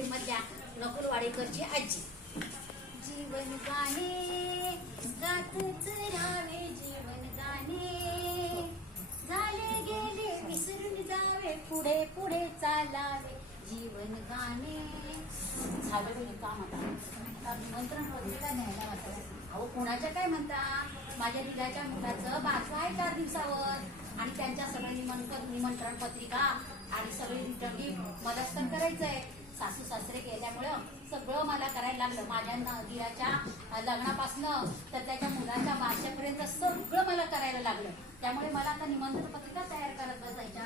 मधल्या नकुल वाडेकरची आजी. जीवन गाणे गातच राहावे जीवन गाणे. झाले गेले विसरून जावे पुढे पुढे चालावे जीवन गाणे. झालं मी काम आता. निमंत्रण पत्रिका न्यायला वाटतं? अहो कोणाच्या काय म्हणता? माझ्या दिदाच्या मुलाचं बारसं आहे चार दिवसावर. आणि त्यांच्या सगळं निमंत्रण निमंत्रण पत्रिका आणि सगळी रिटर्न गिफ्ट मला करायचं करायचंय. सासू सासरे गेल्यामुळं सगळं मला करायला लागलं. माझ्या न- दिराच्या लग्नापासनं तर त्याच्या मुलाच्या बारशापर्यंत सगळं मला करायला लागलं. त्यामुळे मला आता निमंत्रण पत्रिका तयार करत बसायच्या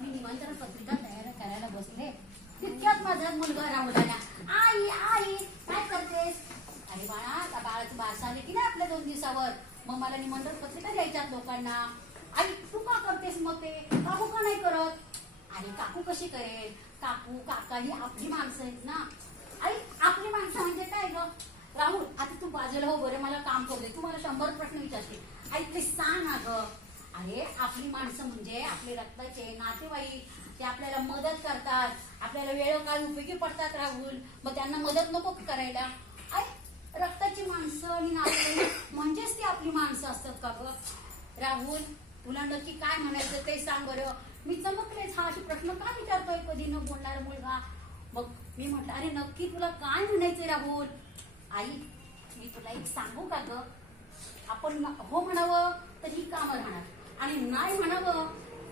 मी निमंत्रण पत्रिका तयार करायला बसले. तितक्यात माझा मुलगा राहून आला. आई आई काय करतेस? अरे बाळा आता बाळाची बारसा आली की नाही आपल्या दोन दिवसावर? मग मला निमंत्रण पत्रिका द्यायच्यात लोकांना. आई तू का करतेस मग ते? काकू का नाही करत? अरे काकू कशी करेल काकू काका ही आपली माणसं आहेत ना. अरे आपली माणसं म्हणजे काय ग? राहुल आता तू बाजूला हो बरं मला काम करू दे. तू मला शंभर प्रश्न विचारशील. आई ते सांग ना ग. अरे आपली माणसं म्हणजे आपले रक्ताचे नातेवाईक ते आपल्याला मदत करतात. आपल्याला वेळोकाळी उपयोगी पडतात राहुल. मग त्यांना मदत नको करायला. अरे रक्ताची माणसं आणि नातेवाईक म्हणजेच ती आपली माणसं असतात का ग? राहुल तुला नक्की काय म्हणायचं ते सांग बरं. मी चमकलेच. हा असे प्रश्न का विचारतोय? कधी न बोलणार मुलगा. मग मी म्हटलं अरे नक्की तुला काय म्हणायचंय राहुल? आई मी तुला एक सांगू का ग? आपण हो म्हणावं तर ही कामं राहणार. आणि नाही म्हणावं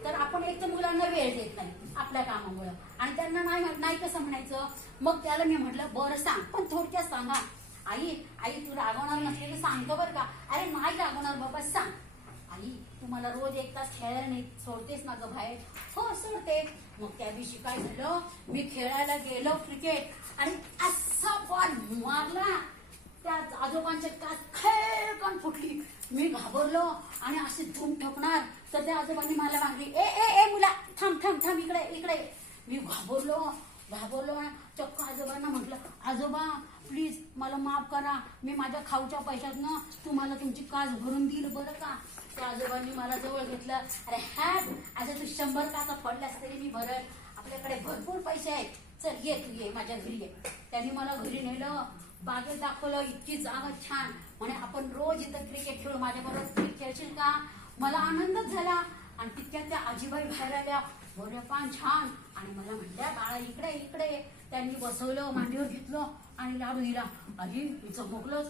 तर आपण एक तर मुलांना वेळ देत नाही आपल्या कामामुळं. आणि त्यांना नाही नाही कसं म्हणायचं. मग त्याला मी म्हटलं बरं सांग. पण थोडक्यात सांगा. आई आई तू रागवणार नसले तर सांगतो बरं का. अरे नाही रागवणार बाबा सांग. आई तू मला रोज एक तास खेळायला नाही सोडतेस ना ग बाहेर. हो सोडते. मग त्या दिवशी काय झालं? मी खेळायला गेलो क्रिकेट आणि असा बॉल मारला. त्या आजोबांच्या काच खेळकन फुटली. मी घाबरलो आणि असे धूम ठोकणार. तर त्या आजोबांनी मला मागली ए ए ए मुला थांब थांब थांब इकडे इकडे. मी घाबरलो. घाबरलो आणि चक्क आजोबांना म्हटलं आजोबा प्लीज मला माफ करा. मी माझ्या खाऊच्या पैशातनं तुम्हाला तुमची कास भरून देईल बरं का? त्या आजोबांनी मला जवळ घेतलं. अरे हॅट आता तू शंभर काचा फडल्यास तरी मी भरल. आपल्याकडे भरपूर पैसे आहेत. चल ये तू ये माझ्या घरी ये. त्यांनी मला घरी नेलं. बागेत दाखवलं इतकी जागा छान. म्हणे आपण रोज इथं क्रिकेट खेळू. माझ्याबरोबर क्रिकेट खेळशील का? मला आनंदच झाला. आणि तितक्यात त्या आजीबाई बाहेर आल्या. बरं छान. आणि मला म्हणल्या बाळा इकडे इकडे. त्यांनी बसवलं मांडीवर घेतलं आणि लाडू हिला. अरे मी चमकलोच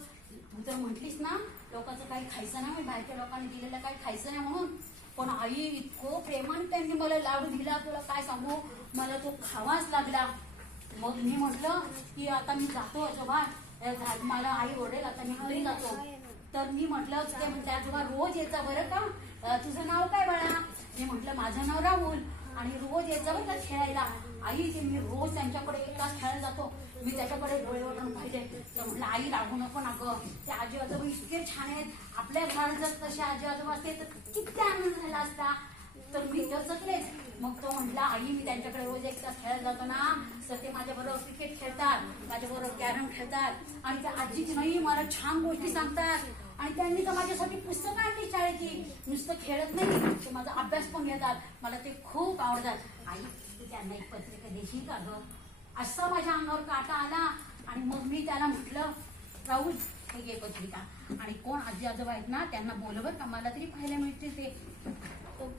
तू तर म्हटलीस ना लोकांचं काही खायचं नाही मी बाहेरच्या लोकांनी दिलेलं काही खायचं नाही म्हणून. पण आई इतकं प्रेमाने त्यांनी मला लाडू दिला. तुला काय सांगू? मला तो खावाच लागला. मग मी म्हटलं की आता मी जातो आजोबा. मला आई ओढेल आता मी घरी जातो. तर मी म्हटलं ते म्हणते आजोबा रोज यायचा बरं का? तुझं नाव काय बाळा? मी म्हटलं माझं नाव राहुल. आणि रोज यायचं जाऊ का खेळायला. आई ते मी रोज त्यांच्याकडे एक तास खेळायला जातो. मी त्याच्याकडे डोळे वळून पाहिले तर म्हटलं आई रागू नको ना गं. ते आजी आजोबा इतके छान आहेत. आपल्या घरात जर तसे आजी आजोबा असते तर किती आनंद झाला असता. तर मी दचकलेच मग तो म्हटला आई मी त्यांच्याकडे रोज एक तास खेळायला जातो ना. तर ते माझ्या बरोबर क्रिकेट खेळतात. माझ्या बरोबर कॅरम खेळतात. आणि त्या आजीची नाही मला छान गोष्टी सांगतात. आणि त्यांनी तर माझ्यासाठी पुस्तकं आणली शाळेची? नुसतं खेळत नाही. ते माझा अभ्यास पण घेतात. मला ते खूप आवडतात. आई तू त्यांना एक पत्रिका देशील का गं? असा माझ्या अंगावर काटा आला. आणि मग मी त्याला म्हटलं राहुल हे घे पत्रिका. आणि कोण आजी आजोबा आहेत ना त्यांना बोलवर का? मला तरी पाहायला मिळते ते.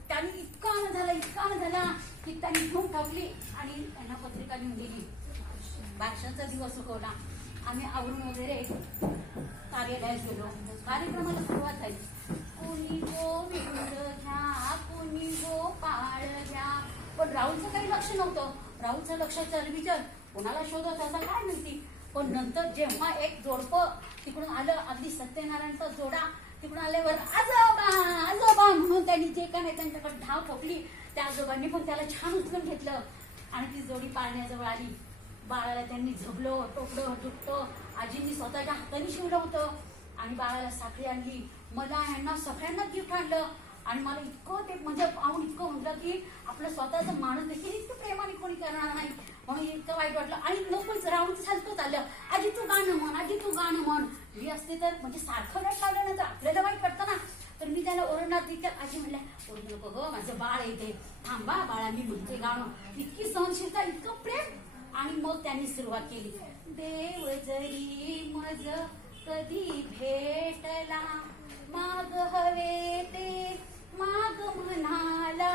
त्यांनी इतका आनंद झाला इतका आनंद झाला की त्यांनी घेऊन टाकली आणि त्यांना पत्रिका घेऊन दिली. भाषांचा दिवस चुकवला आम्ही आवरून वगैरे कार्यालयात गेलो. कार्यक्रमाला सुरुवात झाली. कोणी गोविंद घ्या कोणी गोपाळ घ्या. पण राहुलचं काही लक्ष नव्हतं. राहुलचं लक्ष चल विचार कोणाला शोधत असा काय माहिती? पण नंतर जेव्हा एक जोडपं तिकडून आलं अगदी सत्यनारायणचा जोडा तिकडून आल्यावर आजोबा आजोबा म्हणून त्यांनी जे काय नाही त्यांच्याकडे धाव ठोकली. त्या आजोबांनी पण त्याला छान उचलून घेतलं. आणि ती जोडी पाळण्याजवळ आली. बाळाला त्यांनी झबलं टोकलं दुखतं. आजींनी स्वतःच्या हाताने शिवलं होतं. आणि बाळाला साखळी आणली. मला ह्यांना सगळ्यांना गिफ्ट आणलं. आणि मला इतकं ते म्हणजे पाहून इतकं म्हटलं की आपलं स्वतःचं माणूस देखील इतकं प्रेमाने कोणी करणार नाही. म्हणून इतकं वाईट वाटलं. आणि लोकच राहून चालतोच चाललं आजी तू गाणं म्हण आजी तू गाणं म्हण. मी असते तर म्हणजे सारखं रट लावलं ना तर आपल्याला वाईट वाटतं ना. तर मी त्याला ओरडणार तिच्या आजी म्हणल्या ओरडू नको ग माझं बाळ येते थांबा बाळा मी म्हणते गाणं. इतकी सहनशीलता इतकं प्रेम. आणि मग त्यांनी सुरुवात केली. देव जरी मज कधी भेटला माग हवे ते माग म्हणाला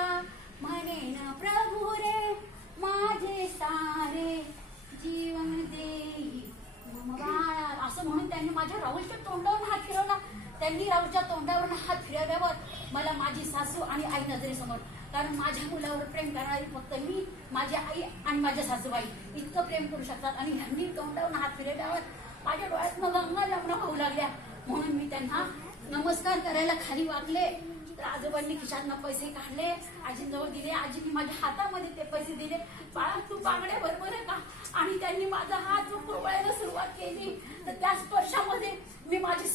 म्हणेन प्रभू रे माझे सारे जीवन देई असं म्हणून त्यांनी माझ्या राहुलच्या तोंडावर हात फिरवला. त्यांनी राहुलच्या तोंडावर हात फिरवल्यावर मला माझी सासू आणि आई नजरेसमोर कारण माझ्या मुलावर प्रेम करणारी फक्त मी माझी आई आणि माझ्या सासूबाई इतकं प्रेम करू शकतात आणि ह्यांनी तोंडावर हात फिरवल्यावर माझ्या डोळ्यात मग गंगा लग्न होऊ लागल्या. म्हणून मी त्यांना नमस्कार करायला खाली वागले तर आजोबांनी खिशातनं पैसे काढले. आजींजवळ दिले आजींनी माझ्या हातामध्ये ते पैसे दिले. बाळा तू बांगड्या बरोबर आहे का? आणि त्यांनी माझा हात कुरवळायला सुरुवात केली. तर त्या स्पर्शामध्ये मी माझी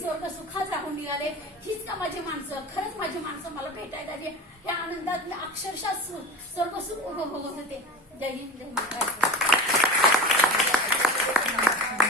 स्वर्ग सुखात राहून निघाले. हीच का माझी माणसं? खरंच माझी माणसं मला भेटायला जे या आनंदात मी अक्षरशः स्वर्ग सुख उभं होते. जय हिंद जय महाराष्ट्र.